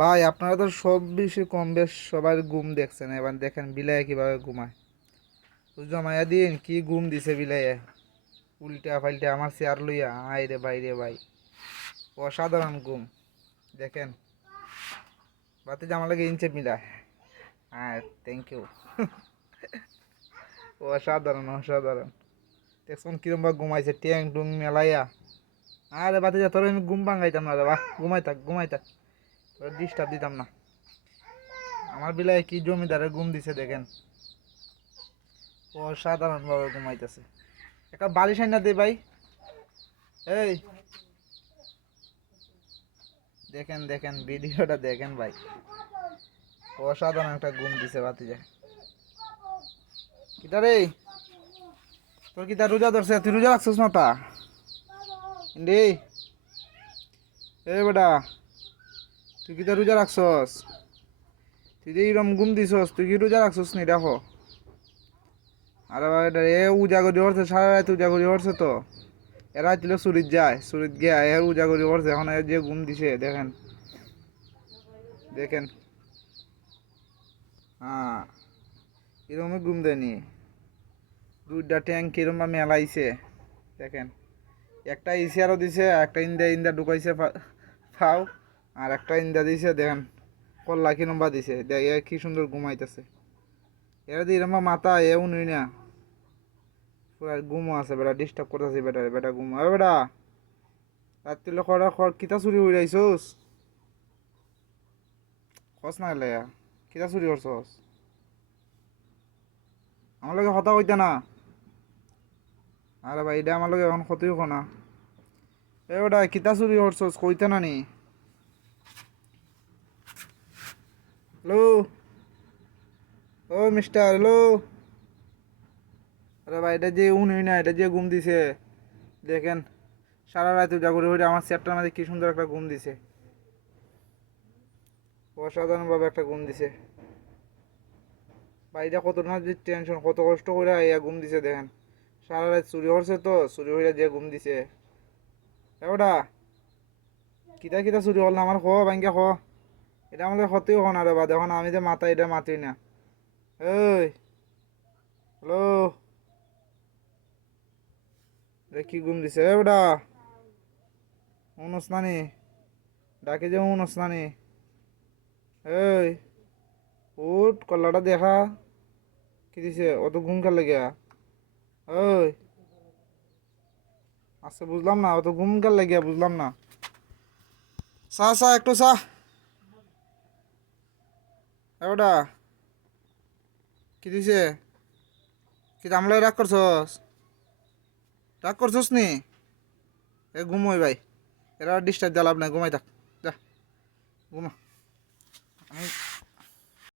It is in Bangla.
ভাই আপনারা তো সব বেশি কম বেশ সবার ঘুম দেখছেন, এবার দেখেন বিলায় কিভাবে ঘুমায়। জমাইয়া দিন কি ঘুম দিছে বিলায়, উল্টা পাল্টা আমার চেয়ার লইয়া আয় রে ভাই রে ভাই, অসাধারণ ঘুম। দেখেন বাতি জামা লাগে ইনচে মিলায়। হ্যাঁ, থ্যাংক ইউ। অসাধারণ অসাধারণ। দেখুন কিরম বা ঘুমাইছে ট্যাং টুং মেলাইয়া। আরে বাতি যা তোর আমি ঘুম ভাঙাইতাম না রে, বাহ ঘুমাই থাক ঘুমাই থাক, তোর ডিস্টার্ব দিতাম না। আমার বিলায় কি জমিদারে ঘুম দিছে দেখেন, অসাধারণ ভাবে ঘুমাইতেছে। একটা বালিশ আইনা দে ভাই। এই দেখেন দেখেন ভিডিওটা দেখেন ভাই, অসাধারণ একটা ঘুম দিছে বাতিজা। কিতা রে, তোর কিতা রোজা ধরছে? তুই রোজা রাখছিস না তা রে? এই বেটা, তুই কিতা রোজা রাখছস? তুই যে এরম ঘুম দিছস, তুই কি রোজা রাখছস নি দেখো? আরে ভাই এটা এ উজাগরি করছে, সারা রাত উজাগরি করছে তো। এরা ছিল সুরিত যায়, সুরিত গিয়া এর উজাগরি করছে, এখন এর যে ঘুম দিছে দেখেন দেখেন। হ্যাঁ, এরকমই ঘুম দেয়নি। দুইটা ট্যাঙ্ক কিরম বা মেলাইছে দেখেন। একটা ইসিয়ারও দিছে, একটা ইন্দা ইন্দা ঢুকাইছে ফাও, আর একটা ইন্দা দিছে দেখেন কল্লা কিরম বা দিছে। দেখ এ কি সুন্দর ঘুমাইতেছে। এরা দিয়ে এরম মাথা এও নুই না, পুরা ঘুমো আছে। বেটা ডিস্টার্ব করতেছে বেটা, বেটা ঘুমো। এ বেটা রাত্রিলে খরা খর কিতা চুরি হয়ে যাইছোস? খস না গেলে কিতা চুরি করছস? আমার লগে কথা কইতা না। আরে ভাই এটা আমার লগে এখন ক্ষতি হোক না। এ বেটা কিতা চুরি করছস কইতা না নি? হ্যালো, ও মিস্টার, হ্যালো। আরে ভাই এটা যে উনি না, এটা যে ঘুম দিছে দেখেন। সারা রাত জাগরে হইলে আমার চেয়ারটার মাঝে কি সুন্দর একটা ঘুম দিছে, অসাধারণভাবে একটা ঘুম দিছে। ভাই এটা কত না যে টেনশন, কত কষ্ট করে ইয়া ঘুম দিছে দেখেন। সারা রাত চুরি করছে তো, চুরি হইলে যে ঘুম দিছে। এবারটা কিতা কিতা চুরি হল না আমার, খ ভাঙ্গা খ। এটা আমাদের ক্ষতিও হন আরে বা দেখুন আমি যে মাথা এটা মাতি না। এই হ্যালো, কি ঘুম দিছে এবারটা? উনস নানি ডাকে যে উনস নানি। এই উঠ কল্লাটা দেখা, কি দিছে অত ঘুম কার লেগে? ওই আচ্ছা বুঝলাম না, অত ঘুম কার লেগে বুঝলাম না। চা চা একটু চা। এবারটা কি দিছে? কি আমলাই রাগ করছস? রাগ করছস নি? এ ঘুমোই ভাই, এরা ডিস্টার্ব দিলাম না, ঘুমাই থাক যা ঘুমা। আমি